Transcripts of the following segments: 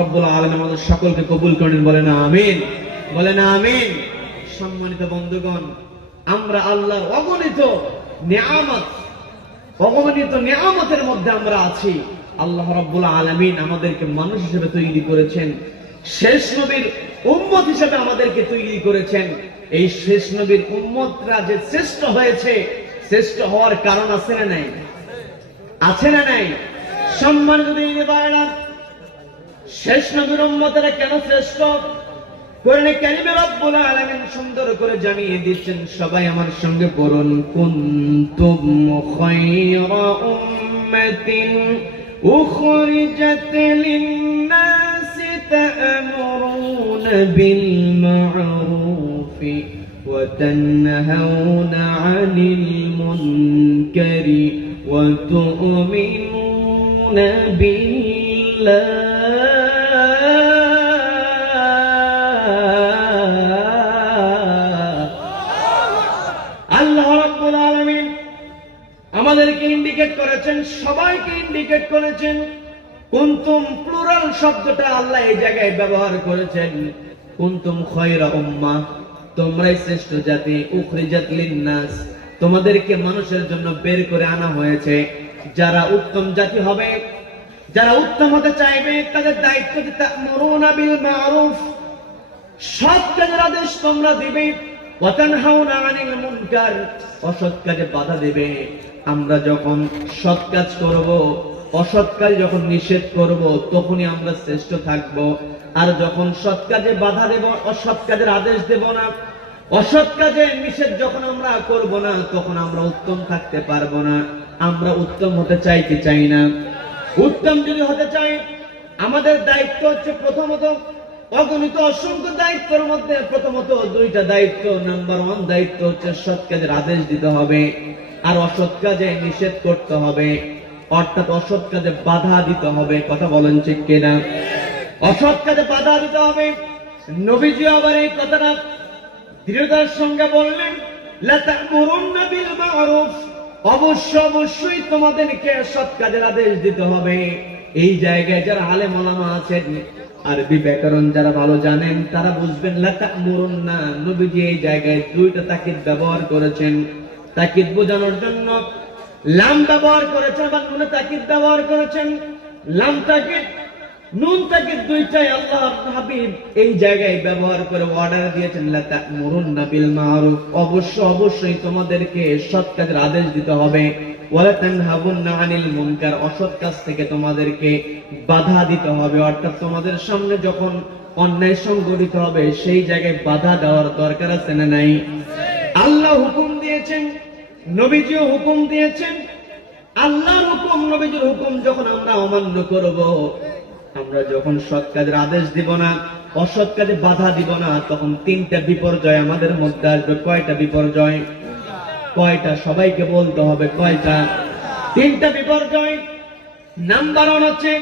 রব্বুল আলম আমাদের সকলকে কবুল করেন বলেন আমিন। বলেন আমিন। সম্মানিত বন্ধুগণ, আমরা আল্লাহর অগণিত নিয়ামত, অগণিত নিয়ামতের মধ্যে আমরা আছি। আল্লাহ রাব্বুল আলামিন আমাদেরকে মানুষ হিসেবে তৈরি করেছেন। শেষ নবীর উম্মত হিসেবে আমাদেরকে তৈরি করেছেন। এই শেষ নবীর উম্মতরা যে শ্রেষ্ঠ হয়েছে, শ্রেষ্ঠ হওয়ার কারণ আছে না নাই? আছে না নাই? সম্মান ভাইরা শেষ নবীর উম্মতেরা কেন শ্রেষ্ঠ কোরআনে কারিমে রব্বুল আলামিন সুন্দর করে জানিয়ে দিচ্ছেন সবাই আমার সঙ্গে পড়ুন কুনতুম খায়রা উম্মাতিন উখরিজাত লিন-নাস তা'মুরুনা বিল মা'রুফ وتنهون عن المنكر وتؤمنون بالله করেছেন, সবাইকে ইন্ডিকেট করেছেন। কুনতুম প্লুরাল শব্দটা আল্লাহ এই জায়গায় ব্যবহার করেছেন। কুনতুম খয়রা উম্মাহ তোমরাই শ্রেষ্ঠ জাতি, উখরিজাত লিন্নাস। তোমাদেরকে মানুষের জন্য বের করে আনা হয়েছে। যারা উত্তম জাতি হবে, যারা উত্তম হতে চাইবে, তাদের দায়িত্ব দিতে মরুনা বিল মারুফ। সৎ কাজের আদেশ তোমরা দিবে। ওয়াতানহাউনা আনিল মুনকার, অসৎ কাজে বাধা দেবে। আমরা যখন সৎ কাজ করব, অসৎ কাজ যখন নিষেধ করব, তখনই আমরা শ্রেষ্ঠ থাকব। আর যখন সৎ কাজে বাধা দেব, অসৎ কাজের আদেশ দেব না। অসৎ কাজে নিষেধ যখন আমরা করব না, তখন আমরা উত্তম থাকতে পারব না। আমরা উত্তম হতে চাই কি চাই না। উত্তম যদি হতে চাই, আমাদের দায়িত্ব হচ্ছে প্রথমত অগণিত অসংখ্য দায়িত্বের মধ্যে প্রথমত দুইটা দায়িত্ব। নাম্বার ওয়ান দায়িত্ব হচ্ছে সৎ কাজের আদেশ দিতে হবে। আর অসৎ কাজে নিষেধ করতে হবে। অর্থাৎ অসৎ কাজে বাধা দিতে হবে। কথা বলেন ঠিক কিনা? অসৎ কাজে বাধা দিতে হবে। নবীজি আবার এই কথাটা দৃঢ়তার সঙ্গে বললেন অবশ্য, অবশ্যই তোমাদেরকে সৎ কাজের আদেশ দিতে হবে। এই জায়গায় যারা আলেম ওলামা আছেন আরবি ব্যাকরণ যারা ভালো জানেন, তারা বুঝবেন, লাতা'মুরুন্না। নবীজি এই জায়গায় দুইটা তাকিদ ব্যবহার করেছেন। তাকিদ বোঝানোর জন্য লাম ব্যবহার করেছেন আবার নুনে তাকিদ ব্যবহার করেছেন। লাম তাকিদ, নুন তাকিদ দুইটাই আল্লাহ হাবিব এই জায়গায় ব্যবহার করে অর্ডার দিয়েছেন, লাতা'মুরুন্না বিল মা'রুফ। অবশ্য, অবশ্যই তোমাদেরকে সৎ কাজের আদেশ দিতে হবে। আল্লাহ হুকুম দিয়েছেন, নবীজিও হুকুম দিয়েছেন, আল্লাহর হুকুম, নবীজির হুকুম যখন আমরা অমান্য করব, আমরা যখন সৎ কাজের আদেশ দিব না, অসৎ কাজে বাধা দিব না, তখন তিনটা বিপর্যয় আমাদের মধ্যে আসবে। কয়টা বিপর্যয়? কয়টা? সবাইকে বলতে হবে কয়টা? তিনটা বিপর্যয়। নাম্বার ওয়ান হচ্ছে,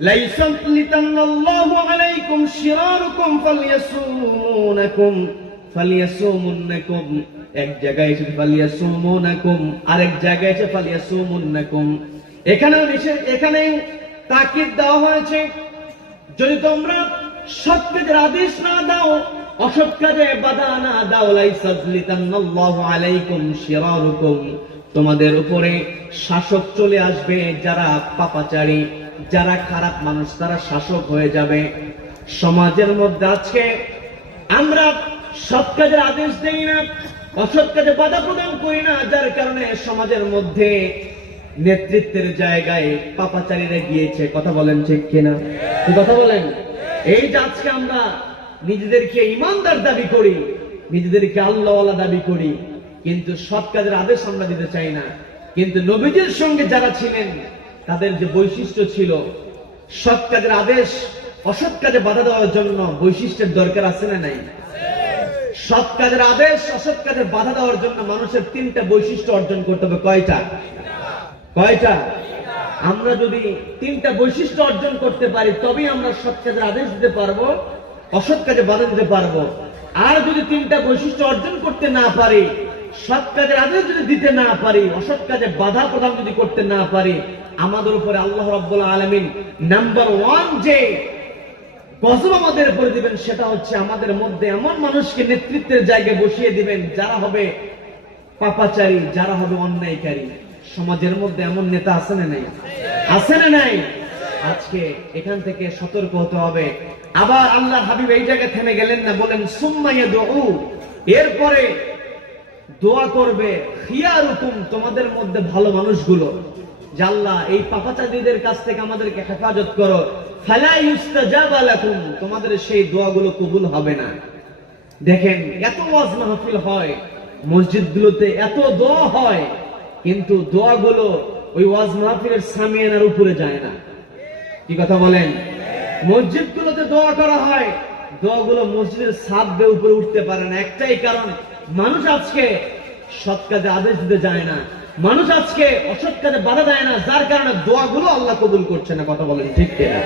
লাইসাল্লিতান্নাল্লাহু আলাইকুম শিরারুকুম এক জায়গায় এসে আরেক জায়গায় এসে ফালিয়াসুমুন্নাকুম। এখানেও তাকিদ দেওয়া হয়েছে। যদি তোমরা আদেশ না দাও তোমাদের উপরে শাসক চলে আসবে, যারা পাপাচারী, যারা খারাপ মানুষ, তারা শাসক হয়ে যাবে। সমাজের মধ্যে আছে আমরা সৎ কাজের আদেশ দেই না, অসৎ কাজে বাধা প্রদান করি না, যার কারণে সমাজের মধ্যে নেতৃত্বের জায়গায় পাপাচারীরা গিয়েছে। কথা বলেন ঠিক কিনা? কথা বলেন? এই যে আজকে আমরা নিজেদেরকে ইমানদার দাবি করি, নিজেদেরকে আল্লাহওয়ালা দাবি করি, কিন্তু সৎ কাজের আদেশ আমরা দিতে চাই না। কিন্তু নবীজির সঙ্গে যারা ছিলেন, তাদের যে বৈশিষ্ট্য ছিল, সৎ কাজের আদেশ অসৎ কাজে বাধা দেওয়ার জন্য বৈশিষ্ট্যের দরকার আছে না নাই? সৎ কাজের আদেশ, অসৎ কাজে বাধা দেওয়ার জন্য মানুষের তিনটা বৈশিষ্ট্য অর্জন করতে হবে। কয়টা? কয়টা? আমরা যদি তিনটা বৈশিষ্ট্য অর্জন করতে পারি, তবেই আমরা সৎ কাজের আদেশ দিতে পারব, অসৎ কাজে বাধা দিতে পারব। আর যদি তিনটা বৈশিষ্ট্য অর্জন করতে না পারি, সৎ কাজের আদেশ যদি দিতে না পারি, অসৎ কাজে বাধা প্রদান যদি করতে না পারি, আমাদের উপরে আল্লাহ রব্বুল আলমিন নাম্বার ওয়ান যে গজব আমাদের উপরে দিবেন, সেটা হচ্ছে আমাদের মধ্যে এমন মানুষকে নেতৃত্বের জায়গায় বসিয়ে দিবেন, যারা হবে পাপাচারী, যারা হবে অন্যায়কারী। সমাজের মধ্যে এমন নেতা আছে না নাই? আছে না নাই? আজকে এখান থেকে সতর্ক হতে হবে। আবার আল্লাহ হাবিব এই জায়গায় থেমে গেলেন না, বলেন সুম্মাইয়া দু এরপরে দোয়া করবে, খিয়ারুকুম, তোমাদের মধ্যে ভালো মানুষগুলো। জাল্লা এই পাপাচারীদের কাছ থেকে আমাদেরকে হেফাজত করো। তোমাদের সেই দোয়াগুলো কবুল হবে না। দেখেন, এত ওয়াজ মাহফিল হয়, মসজিদগুলোতে এত দোয়া হয়, কিন্তু দোয়াগুলো ওই ওয়াজ মাহফিলের সামিয়ানার উপরে যায় না। কি কথা বলেন? মসজিদগুলোতে দোয়া করা হয়, দোয়াগুলো মসজিদের সাববে উপরে উঠতে পারে না। একটাই কারণ, মানুষ আজকে সৎ কাজে আদেশ দিতে যায় না। মানুষ আজকে অসৎ কাজে বাধা দেয় না, যার কারণে দোয়াগুলো আল্লাহ কবুল করছে না, কথা বলেন ঠিক কিনা?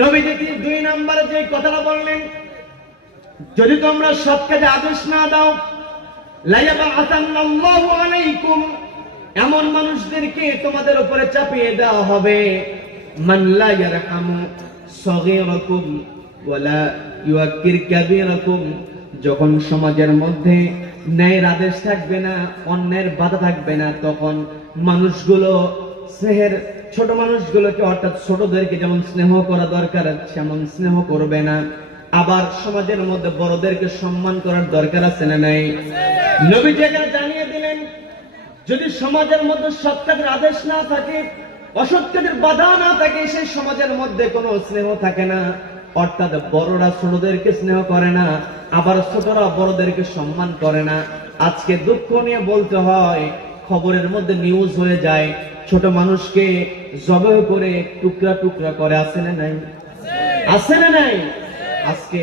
নবীজি দুই নম্বরে যে কথাটা বললেন, যদি তোমরা সৎ কাজে আদেশ না দাও এমন মানুষদেরকে তোমাদের উপরে চাপিয়ে দেওয়া হবে, মান লা ইয়ারহামু সগীরাকুম ওয়ালা ইউআক্কির কাবীরাকুম যখন সমাজের মধ্যে ন্যায়ের আদেশ থাকবে না অন্যের বাধা থাকবে না। তখন মানুষগুলো, স্নেহের ছোট মানুষগুলোকে অর্থাৎ ছোটদেরকে যেমন স্নেহ করা দরকার সেমন স্নেহ করবে না। আবার সমাজের মধ্যে বড়দেরকে সম্মান করার দরকার আছে না নাই? নবী যেখানে জানিয়ে দিলেন, যদি সমাজের মধ্যে সৎ আদেশ না থাকে অসৎ বাধা না থাকে, সেই সমাজের মধ্যে কোনো স্নেহ থাকে না। অর্থাৎ বড়রা ছোটদেরকে স্নেহ করে না, আবার ছোটরা বড়দেরকে সম্মান করে না। আজকে দুঃখ নিয়ে বলতে হয়, খবরের মধ্যে নিউজ হয়ে যায়, ছোট মানুষকে জবে করে টুকরা টুকরা করে আসে না নাই? আছে না নাই? আজকে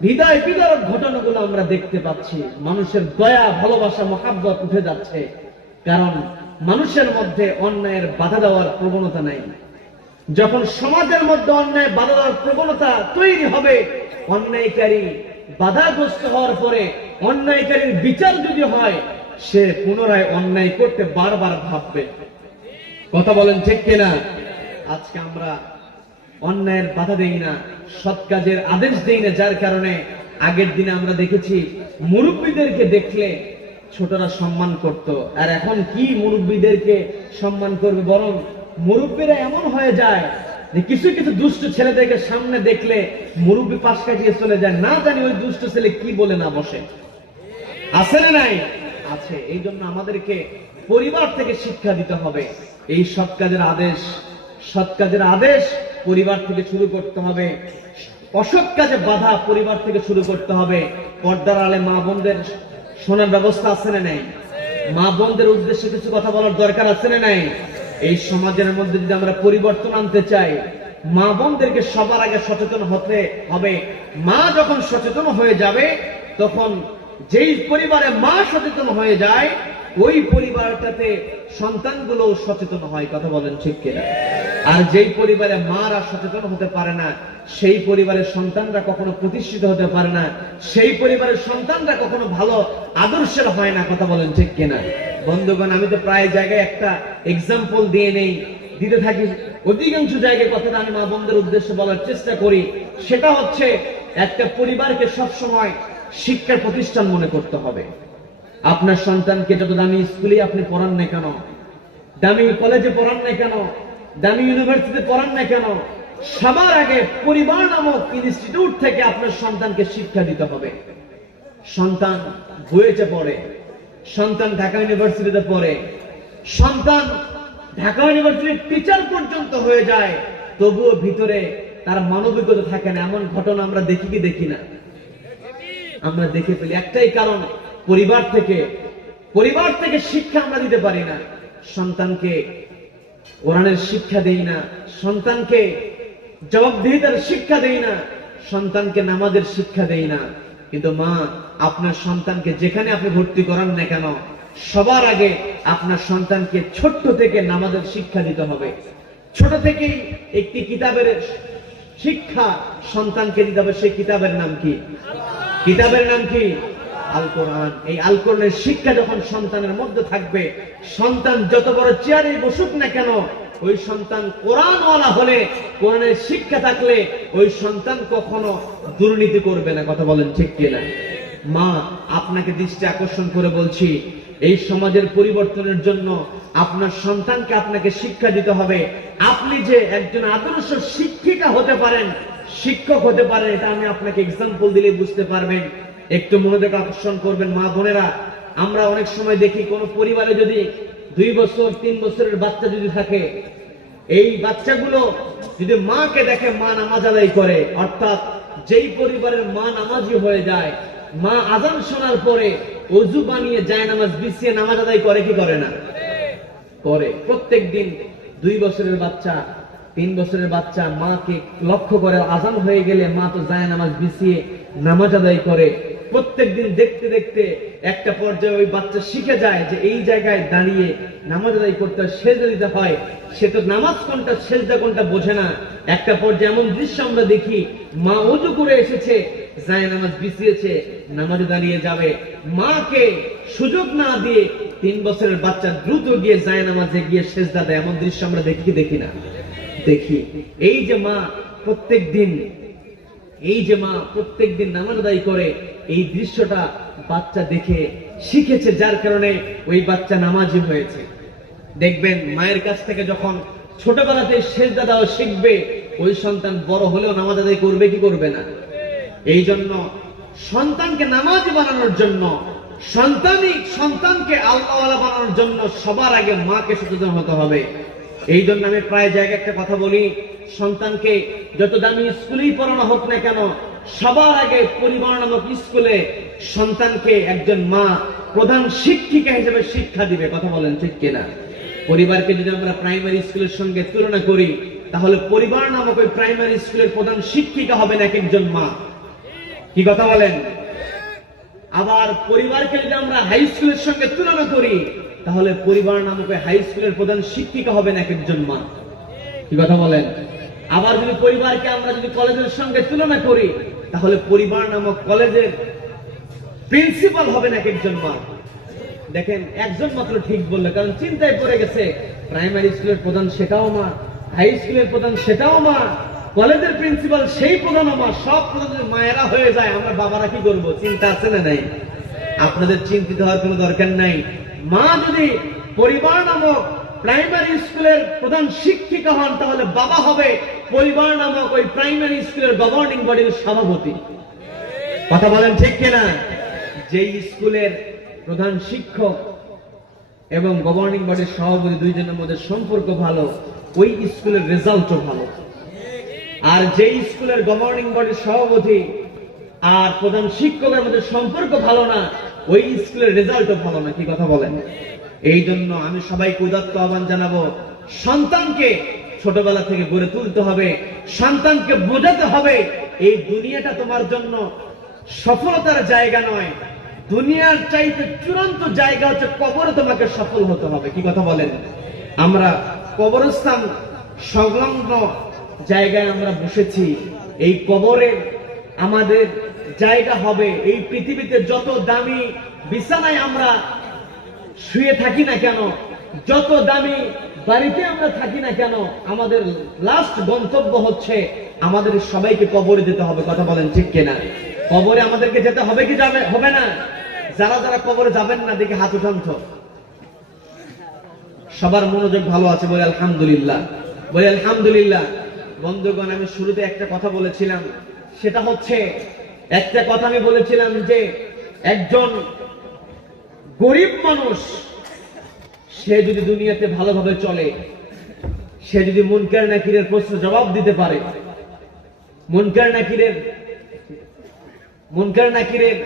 হৃদয় বিদারক ঘটনাগুলো আমরা দেখতে পাচ্ছি। মানুষের দয়া, ভালোবাসা, মহাব্বত উঠে যাচ্ছে। কারণ মানুষের মধ্যে অন্যায়ের বাধা দেওয়ার প্রবণতা নাই। যখন সমাজের মধ্যে অন্যায় বাধা দেওয়ার প্রবণতা তৈরি হবে, অন্যায়কারী বাধাগ্রস্ত হওয়ার পরে, অন্যায়কারীর বিচার যদি হয়, সে পুনরায় অন্যায় করতে বারবার ভাববে। কথা বলেন ঠিক কিনা? আজকে আমরা অন্যায়ের বাধা দেই না, সৎ কাজের আদেশ দেই না, যার কারণে আগের দিনে আমরা দেখেছি মুরব্বীদেরকে দেখলে ছোটরা সম্মান করত। আর এখন কি মুরব্বীদেরকে সম্মান করবে বরং মুরব্বীরা এমন হয়ে যায় যে কিছু কিছু দুষ্ট ছেলেদেরকে সামনে দেখলে মুরব্বী পাশ কাটিয়ে চলে যায়। না জানি ওই দুষ্ট ছেলে কি বলে না বসে। আছে না নাই? আছে। এই জন্য আমাদেরকে পরিবার থেকে শিক্ষা দিতে হবে। এই সৎ কাজের আদেশ, সৎ কাজের আদেশ পরিবার থেকে শুরু করতে হবে। অসৎ কাজে বাধা পরিবার থেকে শুরু করতে হবে। পর্দার আলে মা বোনদের শোনার ব্যবস্থা আছে না নাই? মা বোনদের উদ্দেশ্যে কিছু কথা বলার দরকার আছে না নাই? এই সমাজের মধ্যে যদি আমরা পরিবর্তন আনতে চাই, মা বোনদেরকে সবার আগে সচেতন হতে হবে। মা যখন সচেতন হয়ে যাবে, তখন যেই পরিবারে মা সচেতন হয়ে যায়, ওই পরিবারটাতে সন্তানগুলো সচেতন হয়। কথা বলেন ঠিক কিনা? আর যেই পরিবারে মারা সচেতন হতে পারে না, সেই পরিবারের সন্তানরা কখনো প্রতিষ্ঠিত হতে পারে না, সেই পরিবারের সন্তানরা কখনো ভালো, আদর্শের হয় না। কথা বলেন ঠিক কিনা? বন্ধুগণ, আমি তো প্রায় জায়গায় একটা এক্সাম্পল দিয়ে নেই, দিতে থাকি। অধিকাংশ জায়গায় কথাটা আমি মা বোনদের উদ্দেশ্যে বলার চেষ্টা করি। সেটা হচ্ছে, একটা পরিবারকে সবসময় শিক্ষার প্রতিষ্ঠান মনে করতে হবে। আপনার সন্তানকে যত দামি স্কুলে আপনি পড়ান না কেন, দামি কলেজে পড়ান না কেন, দামি ইউনিভার্সিটিতে পড়ান না কেন, সবার আগে পরিবার নামক ইনস্টিটিউট থেকে আপনার সন্তানকে শিক্ষা দিতে হবে। সন্তান বুয়েটে পড়ে সন্তান ঢাকা ইউনিভার্সিটিতে পড়ে। সন্তান ঢাকা ইউনিভার্সিটির টিচার পর্যন্ত হয়ে যায়, তবুও ভিতরে তার মানবিকতা থাকে না। এমন ঘটনা আমরা দেখি কি দেখি না? আমরা দেখে ফেলি একটাই কারণ, পরিবার থেকে পরিবার থেকে শিক্ষা আমরা দিতে পারি না। সন্তানকে কোরআনের শিক্ষা দেই না, সন্তানকে জবাবদিহিতার শিক্ষা দেই না, সন্তানকে নামাজের শিক্ষা দেই না। কিন্তু মা, আপনার সন্তানকে যেখানে আপনি ভর্তি করান না কেন, সবার আগে আপনার সন্তানকে ছোট্ট থেকে নামাজের শিক্ষা দিতে হবে। ছোট থেকেই একটি কিতাবের শিক্ষা সন্তানকে দিতে হবে সেই কিতাবের নাম কি? কিতাবের নাম কি? আল কোরআন এই আল কোরআনের শিক্ষা যখন সন্তানের মধ্যে থাকবে, সন্তান যত বড় চেয়ারে বসুক না কেন ওই সন্তান কোরআনওয়ালা হলে, কোরআনের শিক্ষা থাকলে ওই সন্তান কখনো দুর্নীতি করবে না, কথা বলেন ঠিক কিনা? মা, আপনাকে দৃষ্টি আকর্ষণ করে বলছি, এই সমাজের পরিবর্তনের জন্য আপনার সন্তানকে আপনাকে শিক্ষা দিতে হবে। আপনি যে একজন আদর্শ শিক্ষিকা হতে পারেন, শিক্ষক হতে পারেন, এটা আমি আপনাকে এক্সাম্পল দিলে বুঝতে পারবেন। একটু মনোযোগ আকর্ষণ করবেন, মা বোনেরা। আমরা অনেক সময় দেখি, কোন পরিবারে যদি দুই বছর, তিন বছরের বাচ্চা যদি থাকে, এই বাচ্চাগুলো যদি মাকে দেখে মা নামাজ আদায় করে, অর্থাৎ যেই পরিবারের মা নামাজি হয়ে যায়, মা আজান শোনার পরে অজু বানিয়ে যায় নামাজ, বিছিয়ে নামাজ আদায় করে, কি করে না? করে। প্রত্যেক দিন দুই বছরের বাচ্চা, তিন বছরের বাচ্চা মাকে লক্ষ্য করে আজান হয়ে গেলে মা তো যায় নামাজ, বিছিয়ে নামাজ আদায় করে। প্রত্যেক দিন দেখতে দেখতে একটা পর্যায়ে ওই বাচ্চা শিখে যায় যে এই জায়গায় দাঁড়িয়ে নামাজ আদায় করতে হয়, সেজদা দিতে হয়। সে তো নামাজ কোনটা, সেজদা কোনটা বোঝে না। একটা পর্যায়ে এমন দৃশ্য আমরা দেখি, মা অজু করে এসেছে যায় নামাজ বিছিয়েছে, নামাজে দাঁড়িয়ে যাবে। মাকে সুযোগ না দিয়ে তিন বছরের বাচ্চা দ্রুত গিয়ে যায় নামাজে গিয়ে সেজদা দেয়, এমন দৃশ্য আমরা দেখি দেখি না। দেখি। এই যে মা প্রত্যেক দিন এই যে মা প্রত্যেক দিন নামাজ আদায় করে এই দৃশ্যটা বাচ্চা দেখে শিখেছে, যার কারণে ওই বাচ্চা নামাজি হয়েছে। দেখবেন মায়ের কাছ থেকে যখন ছোটবেলাতে শেষ দাদাও শিখবে, ওই সন্তান বড় হলেও নামাজ আদায় করবে কি করবে না? এই জন্য সন্তানকে নামাজ বানানোর জন্য, সন্তানই সন্তানকে আল্লাহওয়ালা বানানোর জন্য সবার আগে মাকে সচেতন হতে হবে। এই জন্য আমি প্রায় জায়গায় একটা কথা বলি, সন্তানকে যত দামি স্কুলেই পড়ানো হোক না কেন সবার আগে পরিবার স্কুলে সন্তানকে একজন মা, প্রধান শিক্ষিকা হিসেবে শিক্ষা দিবে, কথা বলেন ঠিক কিনা? পরিবারকে যদি আমরা প্রাইমারি স্কুলের সঙ্গে তুলনা করি, তাহলে পরিবার নামক ওই প্রাইমারি স্কুলের প্রধান শিক্ষিকা হবেন এক একজন মা। কি কথা বলেন? আবার পরিবারকে যদি আমরা হাই স্কুলের সঙ্গে তুলনা করি, তাহলে পরিবার নামক ওই হাই স্কুলের প্রধান শিক্ষিকা হবেন এক একজন মা। কি কথা বলেন? আবার যদি পরিবারকে আমরা যদি কলেজের সঙ্গে তুলনা করি তাহলে পরিবার নামক কলেজের প্রিন্সিপাল হবেন এক একজন মা। দেখেন, একজন মাত্র ঠিক বলল, কারণ চিন্তায় পড়ে গেছে, প্রাইমারি স্কুলের প্রধান সেটাও মা, হাই স্কুলের প্রধান সেটাও মা, কলেজের প্রিন্সিপাল সেই প্রধান মা, সব প্রধানের মায়েরা হয়ে যায়, আমরা বাবারা কি করব, চিন্তা আছে না নাই? আপনাদের চিন্তিত হওয়ার কোনো দরকার নাই। মা যদি পরিবার নামক প্রাইমারি স্কুলের প্রধান শিক্ষিকা হন, তাহলে বাবা হবে পরিবার নামক ওই প্রাইমারি স্কুলের গভর্নিং বডির সভাপতি। কথা বলেন ঠিক কিনা? যেই স্কুলের প্রধান শিক্ষক এবং গভর্নিং বডির সভাপতি দুইজনের মধ্যে সম্পর্ক ভালো, ওই স্কুলের রেজাল্টও ভালো। আর যেই স্কুলের গভর্নিং বডির সভাপতি আর প্রধান শিক্ষকের মধ্যে সম্পর্ক ভালো না, ওই স্কুলের রেজাল্টও ভালো না, কি কথা বলেন? এই জন্য আমি সবাইকে উদাত্ত আহ্বান জানাব, সন্তানকে ছোটবেলা থেকে গড়ে তুলতে হবে, সন্তানকে বোঝাতে হবে, এই দুনিয়াটা তোমার জন্য সফলতার জায়গা নয়। দুনিয়ার চাইতে চূড়ান্ত জায়গা হচ্ছে কবরে তোমাকে সফল হতে হবে। কি কথা বলেন? আমরা কবরস্থান সংলগ্ন জায়গায় আমরা বসেছি। এই কবরের আমাদের জায়গা হবে। এই পৃথিবীতে যত দামি বিছানায় আমরা শুয়ে থাকি না কেন, যত দামি বাড়িতে আমরা থাকি না কেন? আমাদের লাস্ট গন্তব্য হচ্ছে আমাদের সবাইকে কবরে যেতে হবে, কথা বলেন ঠিক কিনা? কবরে আমাদেরকে যেতে হবে কি যাবে হবে না? যারা যারা কবরে যাবেন না, দেখে হাত উঠান সবার মনোযোগ ভালো আছে বলে আলহামদুলিল্লাহ। বলে আলহামদুলিল্লাহ। বন্ধুগণ, আমি শুরুতে একটা কথা বলেছিলাম। সেটা হচ্ছে, একটা কথা আমি বলেছিলাম যে একজন গরিব মানুষ সে যদি দুনিয়াতে ভালোভাবে চলে, সে যদি মুনকার নাকিরের প্রশ্ন জবাব দিতে পারে, মুনকার নাকিরের মুনকার নাকিরের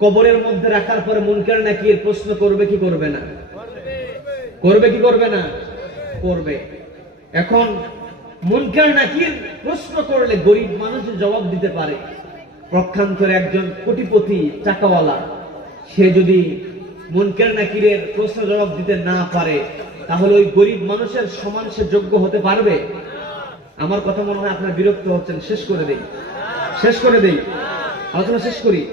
কবরের মধ্যে রাখার পরে মুনকার নাকির প্রশ্ন করবে কি করবে না? করবে কি করবে না? করবে। এখন মুনকার নাকির প্রশ্ন করলে গরিব মানুষ জবাব দিতে পারে। পক্ষান্তরে একজন কোটিপতি টাকাওয়ালা সে যদি মুনকার নাকিরের প্রশ্ন জবাব দিতে না পারে, তাহলে ওই গরিব মানুষের সমান সে যোগ্য হতে পারবে? আমার কথা মনে হয় আপনার বিরক্ত হচ্ছেন। শেষ করে দেই। শেষ করে দেই। আলোচনা শেষ করি।